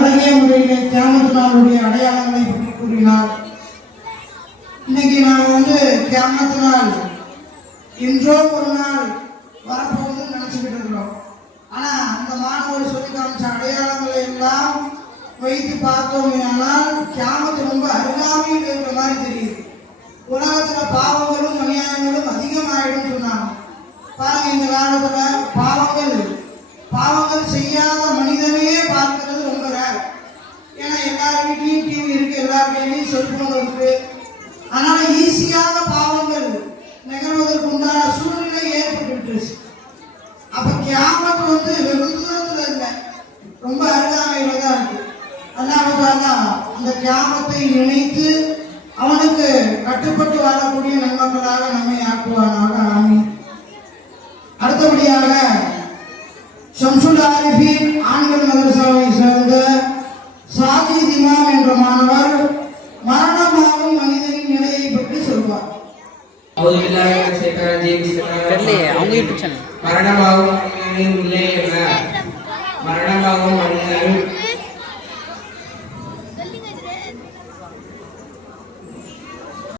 அழகிய முறையிலே கியாமத் நாளுடைய அடையாளங்களை பற்றி கூறினார். இன்னைக்கு நாம் கியாமத் நாள் இன்றோ ஒரு நாள் வரப்போகுதுன்னு நினைச்சுக்கிட்டு இருக்கிறோம். ஆனா அந்த மாணவர் சொல்லி காமிச்ச அடையாளங்களை எல்லாம் வைத்து பார்த்தோம் ஆனால் கியாமத் ரொம்ப அருகாமையில் இருக்கிற மாதிரி தெரியுது. உலகத்துல பாவங்களும் அநியாயங்களும் அதிகமாயிடும் சொன்னாங்க. பாருங்க, இந்த காலத்துல பாவங்கள் செய்யாத மனிதனையே பார்க்கிறது ரொம்ப ரேர். ஏன்னா எல்லார் வீட்லயும் டிவி இருக்கு, எல்லார் வீட்லயும் செல்போன் இருக்கு. அதனால ஈஸியாக பாவங்கள் நிகழ்வதற்கு உண்டான சூழ்நிலை ஏற்பட்டு. அப்ப கியாமத் வெகு தூரத்துல இல்லை, ரொம்ப அருகாமையில தான் இருக்கு. அதனாலதான் அந்த கியாமத்தை நினைத்து அவனுக்கு கட்டுப்பட்டு வாழக்கூடிய நன்மக்களாக நம்மை ஆக்குவானாக. ஆமீன். அடுத்தபடியாக ஷம்சுல் ஆரிஃபீன் ஆண்கள் மதரசாவை சேர்ந்த சாஜித் இமாம் என்ற மாணவர் மரணமாகும் மனிதனின் நிலையை பற்றி சொல்வார். மரணமாகும் மனிதனின் நிலை என்ன? மரணமாகும் மனிதனின்